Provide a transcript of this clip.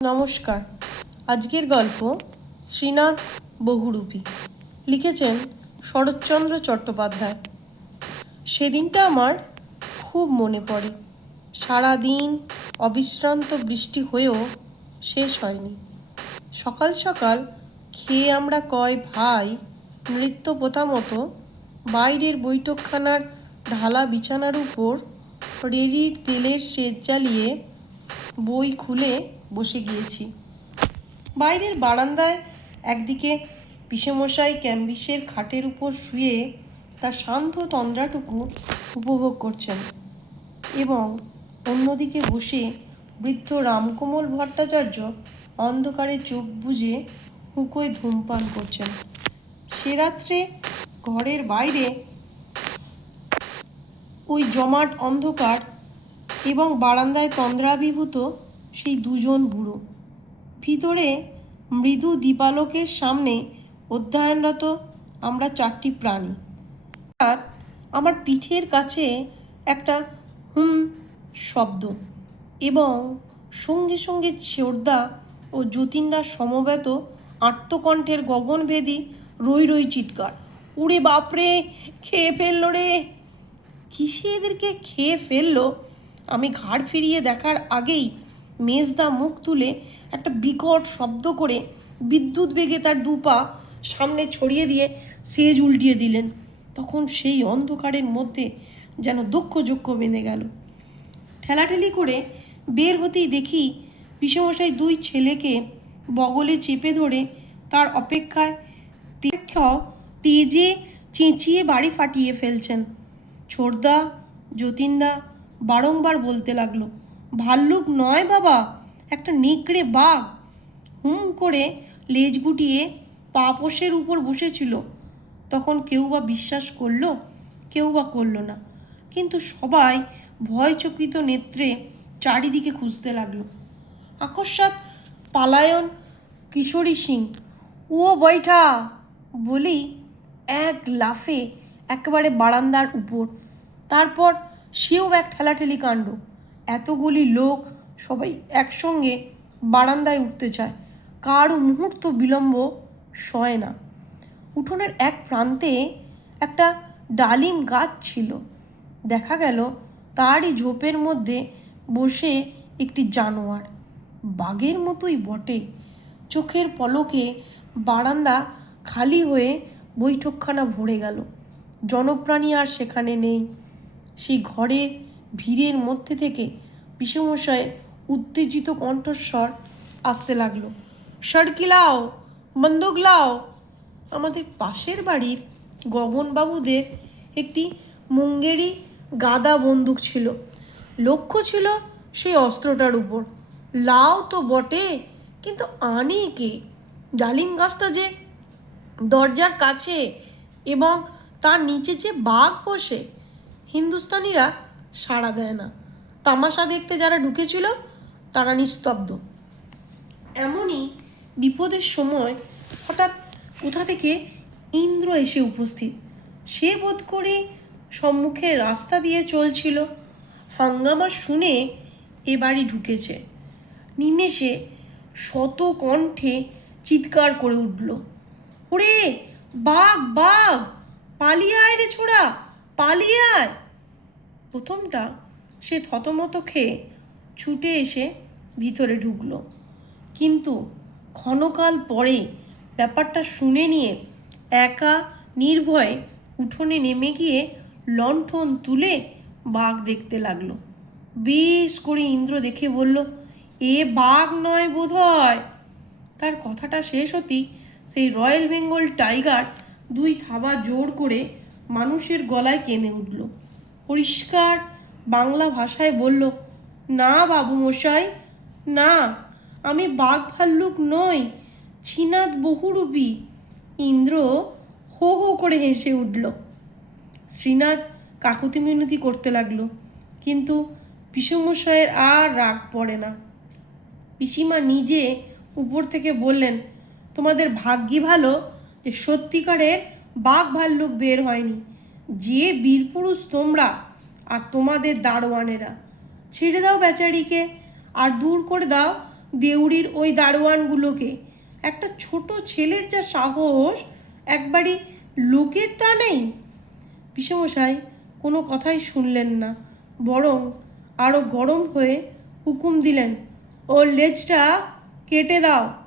নমস্কার। আজকের গল্প শ্রীনাথ বহুরূপী, লিখেছেন শরৎচন্দ্র চট্টোপাধ্যায়। সেদিনটা আমার খুব মনে পড়ে। সারাদিন অবিশ্রান্ত বৃষ্টি হয়েও শেষ হয়নি। সকাল সকাল খেয়ে আমরা কয় ভাই নৃত্য প্রথা মতো বাইরের বৈঠকখানার ঢালা বিছানার উপর রেড়ির তেলের সেজ জ্বালিয়ে বই খুলে বসে গিয়েছি। বাইরের বারান্দায় একদিকে পিসেমশাই ক্যাম্বিসের খাটের উপর শুয়ে তার শান্ত তন্দ্রাটুকু উপভোগ করছেন এবং অন্যদিকে বসে বৃদ্ধ রামকমল ভট্টাচার্য অন্ধকারে চোখ বুজে হুঁকোয় ধূমপান করছেন। সে রাত্রে ঘরের বাইরে ওই জমাট অন্ধকার এবং বারান্দায় তন্দ্রাভিভূত সেই দুজন বুড়ো। ভিতরে মৃদু দীপালোকের সামনে অধ্যয়নরত আমরা চারটি প্রাণী। আমার পিঠের কাছে একটা হুম শব্দ এবং সঙ্গে সঙ্গে ছোড়দা ও যতীনদার সমবেত আর্তকণ্ঠের গগনভেদী রই রই চিৎকার, উড়ে বাপরে, খেয়ে ফেললো রে! কিসে এদেরকে খেয়ে ফেললো আমি ঘাড় ফিরিয়ে দেখার আগেই মেজদা মুখ তুলে একটা বিকট শব্দ করে বিদ্যুৎ বেগে তার দুপা সামনে ছড়িয়ে দিয়ে সেজ উল্টিয়ে দিলেন। তখন সেই অন্ধকারের মধ্যে যেন দক্ষ বেঁধে গেল। ঠেলাঠেলি করে বের হতেই দেখি পিসেমশাই দুই ছেলেকে বগলে চেপে ধরে তার অপেক্ষায় তেজে চেঁচিয়ে বাড়ি ফাটিয়ে ফেলছেন। ছোড়দা যতীনদা বারংবার বলতে লাগলো, ভাল্লুক নয় বাবা, একটা নেকড়ে বাঘ। হুম করে লেজ গুটিয়ে পাপোশের উপর বসেছিল। তখন কেউ বা বিশ্বাস করলো, কেউ বা করলো না, কিন্তু সবাই ভয়চকিত নেত্রে চারিদিকে খুঁজতে লাগলো। আকস্মাৎ পালায়ন কিশোরী সিং ও বৈঠা বলেই এক লাফে একেবারে বারান্দার উপর। তারপর সেও এক ঠেলাঠেলি কাণ্ড। এতগুলি লোক সবাই একসঙ্গে বারান্দায় উঠতে চায়, কারও মুহূর্ত বিলম্ব সয় না। উঠোনের এক প্রান্তে একটা ডালিম গাছ ছিল। দেখা গেল তারই ঝোপের মধ্যে বসে একটি জানোয়ার, বাঘের মতোই বটে। চোখের পলকে বারান্দা খালি হয়ে বৈঠকখানা ভরে গেল। জনপ্রাণী আর সেখানে নেই। সেই ঘরের ভিড়ের মধ্যে থেকে পিসেমশাইয়ের উত্তেজিত কণ্ঠস্বর আসতে লাগলো, সড়কি লাও, বন্দুক লাও। আমাদের পাশের বাড়ির গগনবাবুদের একটি মুঙ্গেরি গাদা বন্দুক ছিল। লক্ষ্য ছিল সেই অস্ত্রটার উপর। লাও তো বটে, কিন্তু আনে কে? ডালিম গাছটা যে দরজার কাছে এবং তার নিচে যে বাঘ বসে। হিন্দুস্তানিরা সাড়া দেয় না। তামাশা দেখতে যারা ঢুকেছিল তারা নিস্তব্ধ। এমনই বিপদের সময় হঠাৎ কোথা থেকে ইন্দ্র এসে উপস্থিত। সে বোধ করে সম্মুখে রাস্তা দিয়ে চলছিল। হাঙ্গামা শুনে এ বাড়ি ঢুকেছে। নিমেষে শত কণ্ঠে চিৎকার করে উঠল, ওরে বাঘ বাঘ, পালিয়ে আয় রে ছোড়া, পালিয়ে আয়! প্রথমটা সে থতমত খেয়ে ছুটে এসে ভিতরে ঢুকলো, কিন্তু ক্ষণকাল পরে ব্যাপারটা শুনে নিয়ে একা নির্ভয়ে উঠোনে নেমে গিয়ে লণ্ঠন তুলে বাঘ দেখতে লাগলো। বেশ করে ইন্দ্র দেখে বলল, এ বাঘ নয় বোধ হয়। তার কথাটা শেষ হতেই সেই রয়্যাল বেঙ্গল টাইগার দুই থাবা জোর করে মানুষের গলায় কেঁদে উঠল। পরিষ্কার বাংলা ভাষায় বলল, না বাবু মশাই, না, আমি বাঘ ভাল্লুক নই, শ্রীনাথ বহুরূপী। ইন্দ্র হো হো করে হেসে উঠল। শ্রীনাথ কাকুতি মিনতি করতে লাগলো, কিন্তু পিসেমশাইয়ের আর রাগ পড়ে না। পিসিমা নিজে উপর থেকে বললেন, তোমাদের ভাগ্যি ভালো যে সত্যিকারের বাঘ ভাল্লুক বের হয়নি। যে বীরপুরুষ তোমরা আর তোমাদের দারোয়ানেরা! ছেড়ে দাও বেচারিকে, আর দূর করে দাও দেউড়ির ওই দারোয়ানগুলোকে। একটা ছোট ছেলের যা সাহস, একবারই লোকের তা নেই। পিসেমশাই কোনো কথাই শুনলেন না, বরং আরও গরম হয়ে হুকুম দিলেন, ওর লেজটা কেটে দাও।